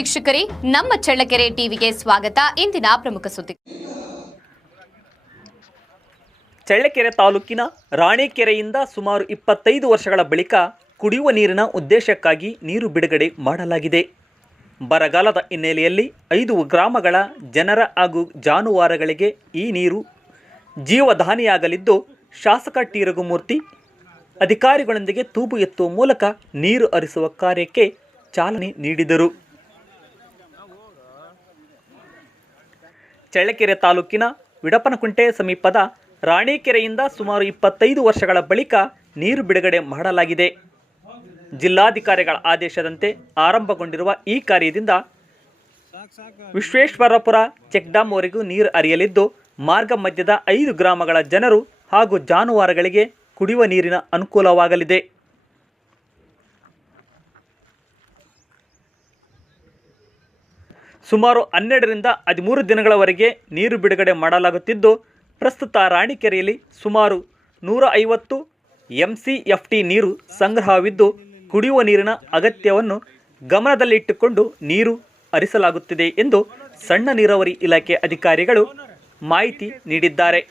ವೀಕ್ಷಕರೇ, ನಮ್ಮ ಚಳ್ಳಕೆರೆ ಟಿವಿಗೆ ಸ್ವಾಗತ. ಇಂದಿನ ಪ್ರಮುಖ ಸುದ್ದಿ. ಚಳ್ಳಕೆರೆ ತಾಲೂಕಿನ ರಾಣಿಕೆರೆಯಿಂದ ಸುಮಾರು 25 ವರ್ಷಗಳ ಬಳಿಕ ಕುಡಿಯುವ ನೀರಿನ ಉದ್ದೇಶಕ್ಕಾಗಿ ನೀರು ಬಿಡುಗಡೆ ಮಾಡಲಾಗಿದೆ. ಬರಗಾಲದ ಹಿನ್ನೆಲೆಯಲ್ಲಿ 5 ಗ್ರಾಮಗಳ ಜನರ ಹಾಗೂ ಜಾನುವಾರುಗಳಿಗೆ ಈ ನೀರು ಜೀವಧಾನಿಯಾಗಲಿದ್ದು, ಶಾಸಕ ಟಿ ರಘುಮೂರ್ತಿ ಅಧಿಕಾರಿಗಳೊಂದಿಗೆ ತೂಬು ಎತ್ತುವ ಮೂಲಕ ನೀರು ಹರಿಸುವ ಕಾರ್ಯಕ್ಕೆ ಚಾಲನೆ ನೀಡಿದರು. ಚಳ್ಳಕೆರೆ ತಾಲೂಕಿನ ವಿಡಪನಕುಂಟೆ ಸಮೀಪದ ರಾಣಿಕೆರೆಯಿಂದ ಸುಮಾರು 25 ವರ್ಷಗಳ ಬಳಿಕ ನೀರು ಬಿಡುಗಡೆ ಮಾಡಲಾಗಿದೆ. ಜಿಲ್ಲಾಧಿಕಾರಿಗಳ ಆದೇಶದಂತೆ ಆರಂಭಗೊಂಡಿರುವ ಈ ಕಾರ್ಯದಿಂದ ವಿಶ್ವೇಶ್ವರಪುರ ಚೆಕ್ ಡ್ಯಾಂವರೆಗೂ ನೀರು ಹರಿಯಲಿದ್ದು, ಮಾರ್ಗ ಮಧ್ಯದ 5 ಗ್ರಾಮಗಳ ಜನರು ಹಾಗೂ ಜಾನುವಾರುಗಳಿಗೆ ಕುಡಿಯುವ ನೀರಿನ ಅನುಕೂಲವಾಗಲಿದೆ. ಸುಮಾರು 12ರಿಂದ 13 ದಿನಗಳವರೆಗೆ ನೀರು ಬಿಡುಗಡೆ ಮಾಡಲಾಗುತ್ತಿದ್ದು, ಪ್ರಸ್ತುತ ರಾಣಿಕೆರೆಯಲ್ಲಿ ಸುಮಾರು 150 MCFT ನೀರು ಸಂಗ್ರಹವಿದ್ದು, ಕುಡಿಯುವ ನೀರಿನ ಅಗತ್ಯವನ್ನು ಗಮನದಲ್ಲಿಟ್ಟುಕೊಂಡು ನೀರು ಹರಿಸಲಾಗುತ್ತಿದೆ ಎಂದು ಸಣ್ಣ ನೀರಾವರಿ ಇಲಾಖೆ ಅಧಿಕಾರಿಗಳು ಮಾಹಿತಿ ನೀಡಿದ್ದಾರೆ.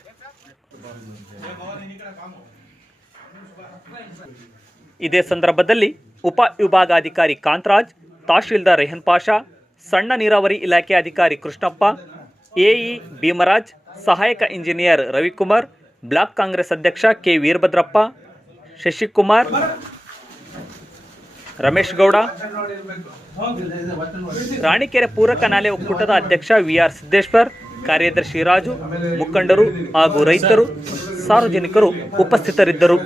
ಇದೇ ಸಂದರ್ಭದಲ್ಲಿ ಉಪವಿಭಾಗಾಧಿಕಾರಿ ಕಾಂತರಾಜ್, ತಹಶೀಲ್ದಾರ್ ರೆಹನ್ ಪಾಷಾ, ಸಣ್ಣ ನೀರಾವರಿ ಇಲಾಖೆ ಅಧಿಕಾರಿ ಕೃಷ್ಣಪ್ಪ, ಎಇ ಭೀಮರಾಜ್, ಸಹಾಯಕ ಇಂಜಿನಿಯರ್ ರವಿಕುಮಾರ್, ಬ್ಲಾಕ್ ಕಾಂಗ್ರೆಸ್ ಅಧ್ಯಕ್ಷ ಕೆ ವೀರಭದ್ರಪ್ಪ, ಶಶಿಕುಮಾರ್, ರಮೇಶ್ ಗೌಡ, ರಾಣಿಕೆರೆ ಪೂರಕ ನಾಲೆ ಒಕ್ಕೂಟದ ಅಧ್ಯಕ್ಷ ವಿಆರ್ ಸಿದ್ದೇಶ್ವರ್, ಕಾರ್ಯದರ್ಶಿ ರಾಜು, ಮುಖಂಡರು ಹಾಗೂ ರೈತರು, ಸಾರ್ವಜನಿಕರು ಉಪಸ್ಥಿತರಿದ್ದರು.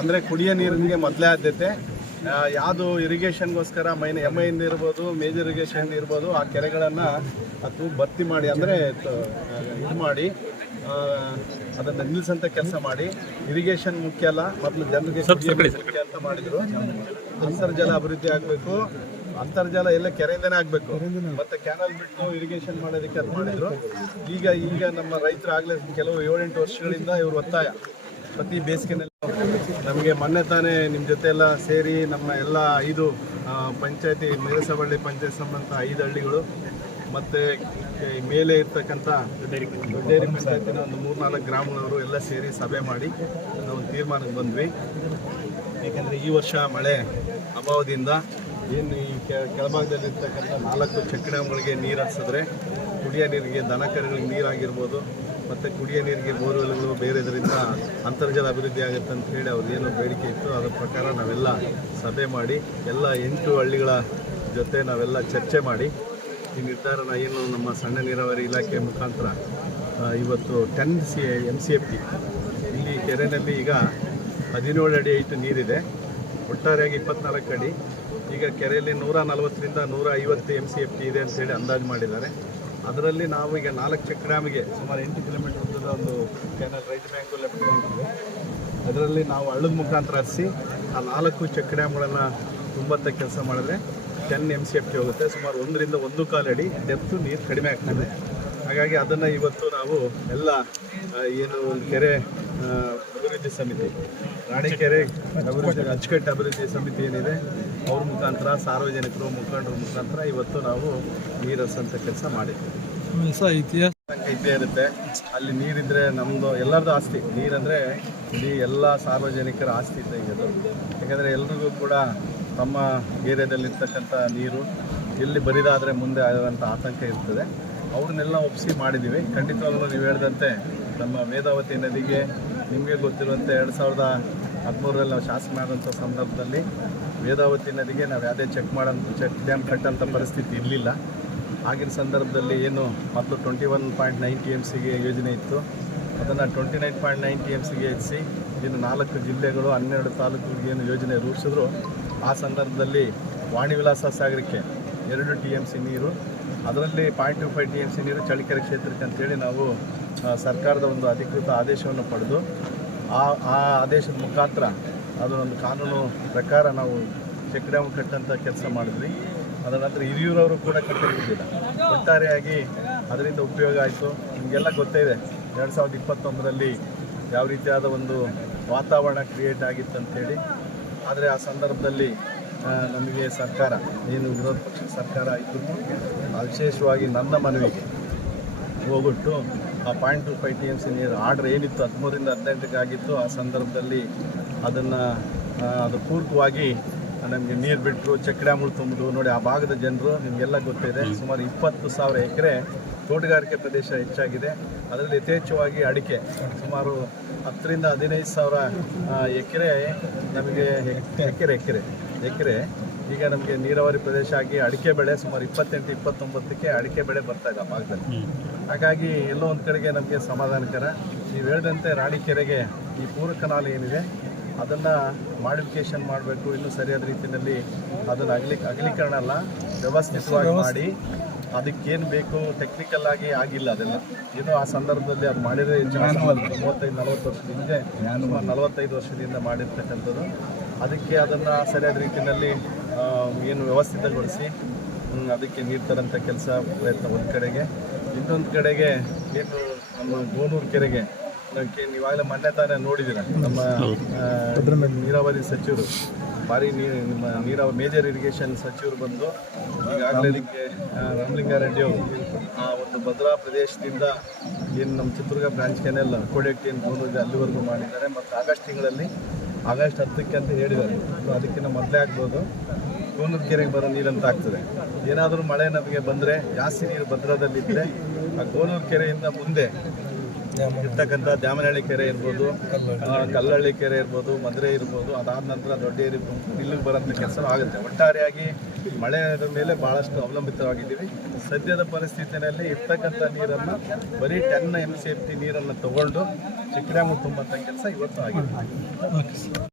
ಅಂದರೆ ಕುಡಿಯೋ ನೀರಿಗೆ ಮೊದಲೇ ಆದ್ಯತೆ. ಯಾವುದು ಇರಿಗೇಷನ್ಗೋಸ್ಕರ MIಯಿಂದ ಇರ್ಬೋದು, ಮೇಜರ್ ಇರಿಗೇಷನ್ ಇರ್ಬೋದು, ಆ ಕೆರೆಗಳನ್ನು ಅದು ಭರ್ತಿ ಮಾಡಿ, ಅಂದರೆ ಇದು ಮಾಡಿ ಅದನ್ನು ನಿಲ್ಲಿಸಂತ ಕೆಲಸ ಮಾಡಿ. ಇರಿಗೇಷನ್ ಮುಖ್ಯ ಅಲ್ಲ, ಮೊದಲು ಜನರಿಗೆ ಮುಖ್ಯ ಅಂತ ಮಾಡಿದರು. ಅಂತರ್ಜಲ ಅಭಿವೃದ್ಧಿ ಆಗಬೇಕು, ಅಂತರ್ಜಲ ಎಲ್ಲ ಕೆರೆಯಿಂದನೇ ಆಗಬೇಕು, ಮತ್ತು ಕ್ಯಾನಲ್ ಬಿಟ್ಟು ಇರಿಗೇಷನ್ ಮಾಡೋದಕ್ಕೆ ಅದು ಮಾಡಿದರು. ಈಗ ನಮ್ಮ ರೈತರು ಆಗಲೇ ಕೆಲವು 7-8 ವರ್ಷಗಳಿಂದ ಇವರು ಒತ್ತಾಯ, ಪ್ರತಿ ಬೇಸಿಗೆನಲ್ಲಿ ನಮಗೆ ಮೊನ್ನೆ ತಾನೇ ನಿಮ್ಮ ಜೊತೆ ಎಲ್ಲ ಸೇರಿ ನಮ್ಮ ಎಲ್ಲ 5 ಪಂಚಾಯತಿ, ಮಿರಸವಳ್ಳಿ ಪಂಚಾಯತ್ ಸಂಬಂಧ 5 ಹಳ್ಳಿಗಳು ಮತ್ತು ಮೇಲೆ ಇರ್ತಕ್ಕಂಥ ದೊಡ್ಡೇರಿ ಪಂಚಾಯತಿನ ಒಂದು 3-4 ಗ್ರಾಮದವರು ಎಲ್ಲ ಸೇರಿ ಸಭೆ ಮಾಡಿ ನಾವು ತೀರ್ಮಾನಕ್ಕೆ ಬಂದ್ವಿ. ಏಕೆಂದರೆ ಈ ವರ್ಷ ಮಳೆ ಅಭಾವದಿಂದ ಏನು ಈ ಕೆಳಭಾಗದಲ್ಲಿರ್ತಕ್ಕಂಥ 4 ಚೆಕ್ ಡ್ಯಾಮ್ಗಳಿಗೆ ನೀರು ಹರಿಸಿದ್ರೆ ಕುಡಿಯೋ ನೀರಿಗೆ, ದನ ಕರುಗಳಿಗೆ ನೀರಾಗಿರ್ಬೋದು, ಮತ್ತು ಕುಡಿಯೋ ನೀರಿಗೆ ಬೋರ್ವೆಲ್ಗಳು ಬೇರೆ ಇದರಿಂದ ಅಂತರ್ಜಲ ಅಭಿವೃದ್ಧಿ ಆಗುತ್ತೆ ಅಂತ ಹೇಳಿ ಅವ್ರಿಗೇನು ಬೇಡಿಕೆ ಇತ್ತು, ಅದರ ಪ್ರಕಾರ ನಾವೆಲ್ಲ ಸಭೆ ಮಾಡಿ ಎಲ್ಲ 8 ಹಳ್ಳಿಗಳ ಜೊತೆ ನಾವೆಲ್ಲ ಚರ್ಚೆ ಮಾಡಿ ಈ ನಿರ್ಧಾರನ ಏನು ನಮ್ಮ ಸಣ್ಣ ನೀರಾವರಿ ಇಲಾಖೆ ಮುಖಾಂತರ ಇವತ್ತು 10 MCFT ಇಲ್ಲಿ ಕೆರೆಯಲ್ಲಿ ಈಗ 17 ಅಡಿ ಹೈಟ್ ನೀರಿದೆ, ಒಟ್ಟಾರೆಯಾಗಿ 24 ಅಡಿ. ಈಗ ಕೆರೆಯಲ್ಲಿ 140ರಿಂದ 150 MCFT ಇದೆ ಅಂತೇಳಿ ಅಂದಾಜು ಮಾಡಿದ್ದಾರೆ. ಅದರಲ್ಲಿ ನಾವು ಈಗ 4 ಚೆಕ್ ಡ್ಯಾಮಿಗೆ ಸುಮಾರು 8 ಕಿಲೋಮೀಟರ್ ಉದ್ದದ ಒಂದು canal, right bank left bank ಇದೆ. ಅದರಲ್ಲಿ ನಾವು ಹಳ್ಳದ ಮುಖಾಂತರ ಹರಿಸಿ ಆ 4 ಚೆಕ್ ಡ್ಯಾಮ್ಗಳನ್ನು ತುಂಬತ್ತ ಕೆಲಸ ಮಾಡಿದ್ರೆ 10 MCFT ಹೋಗುತ್ತೆ. ಸುಮಾರು 1ರಿಂದ 1.25 ಅಡಿ ಡೆಪ್ತು ನೀರು ಕಡಿಮೆ ಆಗ್ತದೆ. ಹಾಗಾಗಿ ಅದನ್ನು ಇವತ್ತು ನಾವು ಎಲ್ಲ ಏನು ಕೆರೆ ಅಭಿವೃದ್ಧಿ ಸಮಿತಿ, ರಾಣಿಕೆರೆ ಅಭಿವೃದ್ಧಿ ಅಚ್ಚುಕಟ್ಟು ಅಭಿವೃದ್ಧಿ ಸಮಿತಿ ಏನಿದೆ ಅವ್ರ ಮುಖಾಂತರ, ಸಾರ್ವಜನಿಕರು, ಮುಖಂಡರ ಮುಖಾಂತರ ಇವತ್ತು ನಾವು ನೀರು ಹರಿಸೋಂಥ ಕೆಲಸ ಮಾಡಿದ್ದೀವಿ. ಇದ್ದೇ ಇರುತ್ತೆ, ಅಲ್ಲಿ ನೀರಿದ್ರೆ ನಮ್ಮದು ಎಲ್ಲರದ್ದು ಆಸ್ತಿ. ನೀರಂದರೆ ಇಡೀ ಎಲ್ಲ ಸಾರ್ವಜನಿಕರ ಆಸ್ತಿ ಇದ್ದಂಗೆ ಅದು. ಯಾಕಂದರೆ ಎಲ್ರಿಗೂ ಕೂಡ ತಮ್ಮ ಏರಿಯಾದಲ್ಲಿರ್ತಕ್ಕಂಥ ನೀರು ಎಲ್ಲಿ ಬರಿದಾದರೆ ಮುಂದೆ ಆಗುವಂಥ ಆತಂಕ ಇರ್ತದೆ. ಅವ್ರನ್ನೆಲ್ಲ ಒಪ್ಪಿಸಿ ಮಾಡಿದ್ದೀವಿ. ಖಂಡಿತವಾಗಲೂ ನೀವು ಹೇಳಿದಂತೆ ನಮ್ಮ ವೇದಾವತಿ ನದಿಗೆ ನಿಮಗೆ ಗೊತ್ತಿರುವಂತೆ 2013ರಲ್ಲಿ ನಾವು ಶಾಸನ ಆದಂಥ ಸಂದರ್ಭದಲ್ಲಿ ವೇದಾವತಿ ನದಿಗೆ ನಾವು ಯಾವುದೇ ಚೆಕ್ ಡ್ಯಾಮ್ ಕಟ್ಟಂಥ ಪರಿಸ್ಥಿತಿ ಇರಲಿಲ್ಲ. ಆಗಿನ ಸಂದರ್ಭದಲ್ಲಿ ಏನು ಮೊದಲು 21.9 TMCಗೆ ಯೋಜನೆ ಇತ್ತು, ಅದನ್ನು 29.9 TMCಗೆ ಹೆಚ್ಚಿಸಿ ಇನ್ನು 4 ಜಿಲ್ಲೆಗಳು 12 ತಾಲೂಕುಗಳಿಗೆ ಏನು ಯೋಜನೆ ರೂಪಿಸಿದ್ರು ಆ ಸಂದರ್ಭದಲ್ಲಿ ವಾಣಿ ವಿಲಾಸ ಸಾಗರಕ್ಕೆ 2 TMC ನೀರು, ಅದರಲ್ಲಿ 0.25 TMC ನೀರು ಚಳ್ಳಕೆರೆ ಕ್ಷೇತ್ರಕ್ಕೆ ಅಂತೇಳಿ ನಾವು ಸರ್ಕಾರದ ಒಂದು ಅಧಿಕೃತ ಆದೇಶವನ್ನು ಪಡೆದು ಆ ಆದೇಶದ ಮುಖಾಂತರ ಅದೊಂದು ಕಾನೂನು ಪ್ರಕಾರ ನಾವು ಚೆಕ್ ಡ್ಯಾಮ್ ಕಟ್ಟಂಥ ಕೆಲಸ ಮಾಡಿದ್ವಿ. ಅದರ ನಂತರ ಹಿರಿಯೂರವರು ಕೂಡ ಕಟ್ಟಿರಲಿಲ್ಲ. ಒಟ್ಟಾರೆಯಾಗಿ ಅದರಿಂದ ಉಪಯೋಗ ಆಯಿತು. ನಿಮಗೆಲ್ಲ ಗೊತ್ತೇ ಇದೆ 2021ರಲ್ಲಿ ಯಾವ ರೀತಿಯಾದ ಒಂದು ವಾತಾವರಣ ಕ್ರಿಯೇಟ್ ಆಗಿತ್ತು ಅಂಥೇಳಿ. ಆದರೆ ಆ ಸಂದರ್ಭದಲ್ಲಿ ನಮಗೆ ಸರ್ಕಾರ ಏನು ವಿರೋಧ ಪಕ್ಷದ ಸರ್ಕಾರ ಇದ್ದರೂ ವಿಶೇಷವಾಗಿ ನನ್ನ ಮನವಿಗೆ ಹೋಗ್ಬಿಟ್ಟು ಆ 0.25 TMC ನೀರು ಆರ್ಡ್ರ್ ಏನಿತ್ತು 13ರಿಂದ 18ಕ್ಕೆ ಆಗಿತ್ತು, ಆ ಸಂದರ್ಭದಲ್ಲಿ ಅದನ್ನು ಅದು ಪೂರ್ವಕವಾಗಿ ನಮಗೆ ನೀರು ಬಿಟ್ಟರು, ಚೆಕ್ ಡ್ಯಾಮ್ಗಳು ತುಂಬಿದ್ರು. ನೋಡಿ, ಆ ಭಾಗದ ಜನರು ನಿಮಗೆಲ್ಲ ಗೊತ್ತಿದೆ, ಸುಮಾರು 20,000 ಎಕರೆ ತೋಟಗಾರಿಕೆ ಪ್ರದೇಶ ಹೆಚ್ಚಾಗಿದೆ. ಅದರಲ್ಲಿ ಯಥೇಚ್ಛವಾಗಿ ಅಡಿಕೆ ಸುಮಾರು 10ರಿಂದ 15,000 ಎಕರೆ ನಮಗೆ ಎಕರೆ ಈಗ ನಮಗೆ ನೀರಾವರಿ ಪ್ರದೇಶ ಆಗಿ ಅಡಿಕೆ ಬೆಳೆ ಸುಮಾರು 28-29ಕ್ಕೆ ಅಡಿಕೆ ಬೆಳೆ ಬರ್ತಾ ಇದೆ ಆ ಭಾಗದಲ್ಲಿ. ಹಾಗಾಗಿ ಎಲ್ಲೋ ಒಂದು ಕಡೆಗೆ ನಮಗೆ ಸಮಾಧಾನಕರ. ನೀವು ಹೇಳಿದಂತೆ ರಾಣಿಕೆರೆಗೆ ಈ ಪೂರಕ ನಾಲೆ ಏನಿದೆ ಅದನ್ನು ಮಾಡಿಫಿಕೇಷನ್ ಮಾಡಬೇಕು, ಇನ್ನೂ ಸರಿಯಾದ ರೀತಿಯಲ್ಲಿ ಅದನ್ನು ಅಗಲೀಕರಣ ಅಲ್ಲ, ವ್ಯವಸ್ಥಿತವಾಗಿ ಮಾಡಿ ಅದಕ್ಕೇನು ಬೇಕು ಟೆಕ್ನಿಕಲ್ ಆಗಿ ಆಗಿಲ್ಲ. ಅದೆಲ್ಲ ಏನೋ ಆ ಸಂದರ್ಭದಲ್ಲಿ ಅದು ಮಾಡಿದರೆ 35-40 ವರ್ಷದ ಹಿಂದೆ, ಸುಮಾರು 45 ವರ್ಷದಿಂದ ಮಾಡಿರ್ತಕ್ಕಂಥದ್ದು. ಅದಕ್ಕೆ ಅದನ್ನು ಸರಿಯಾದ ರೀತಿಯಲ್ಲಿ ಏನು ವ್ಯವಸ್ಥಿತಗೊಳಿಸಿ ಅದಕ್ಕೆ ನೀರು ತರೋಂಥ ಕೆಲಸ ಪ್ರಯತ್ನ ಒಂದು ಕಡೆಗೆ. ಇನ್ನೊಂದು ಕಡೆಗೆ ಏನು ನಮ್ಮ ಗೋನೂರು ಕೆರೆಗೆ ನೀವಾಗಲೇ ಮೊನ್ನೆ ತಾನೇ ನೋಡಿದ್ದೀರ, ನಮ್ಮ ನೀರಾವರಿ ಸಚಿವರು ಭಾರಿ ನಿಮ್ಮ ನೀರಾವರಿ ಮೇಜರ್ ಇರಿಗೇಷನ್ ಸಚಿವರು ಬಂದು ಈಗಾಗಲೇ ಇದಕ್ಕೆ ರಾಮಲಿಂಗಾರೆಡ್ಡಿ ಅವರು ಆ ಒಂದು ಭದ್ರಾ ಪ್ರದೇಶದಿಂದ ಏನು ನಮ್ಮ ಚಿತ್ರದುರ್ಗ ಬ್ರಾಂಚ್ ಕೆನೆಲ್ ಕೋಡೆಟ್ಟಿ ಏನು ಗೋನೂರಿಗೆ ಅಲ್ಲಿವರೆಗೂ ಮಾಡಿದ್ದಾರೆ. ಮತ್ತು ಆಗಸ್ಟ್ 10ಕ್ಕೆ ಅಂತ ಹೇಳಿದ್ದಾರೆ. ಅದಕ್ಕಿಂತ ಮೊದಲೇ ಆಗ್ಬೋದು ಗೋನೂರು ಕೆರೆಗೆ ಬರೋ ನೀರಂತ ಆಗ್ತದೆ. ಏನಾದರೂ ಮಳೆ ನಮಗೆ ಬಂದರೆ, ಜಾಸ್ತಿ ನೀರು ಭದ್ರಾದಲ್ಲಿದ್ದರೆ ಆ ಗೋನೂರು ಕೆರೆಯಿಂದ ಮುಂದೆ ಇರ್ತಕ್ಕಂಥ ದ್ಯಾಮನಹಳ್ಳಿ ಕೆರೆ ಇರ್ಬೋದು, ಕಲ್ಲಹಳ್ಳಿ ಕೆರೆ ಇರ್ಬೋದು, ಮಧುರೆ ಇರ್ಬೋದು, ಅದಾದ ನಂತರ ದೊಡ್ಡೇರಿ ಇಲ್ಲಿಗೆ ಬರೋಂಥ ಕೆಲಸ ಆಗುತ್ತೆ. ಒಟ್ಟಾರೆಯಾಗಿ ಮಳೆಯ ಮೇಲೆ ಭಾಳಷ್ಟು ಅವಲಂಬಿತವಾಗಿದ್ದೀವಿ. ಸದ್ಯದ ಪರಿಸ್ಥಿತಿಯಲ್ಲಿ ಇರ್ತಕ್ಕಂಥ ನೀರನ್ನು ಬರೀ 10 MCFT ನೀರನ್ನು ತಗೊಂಡು ಚೆಕ್ ಡ್ಯಾಮ್ ತುಂಬಂಥ ಕೆಲಸ ಇವತ್ತು ಆಗಿದೆ.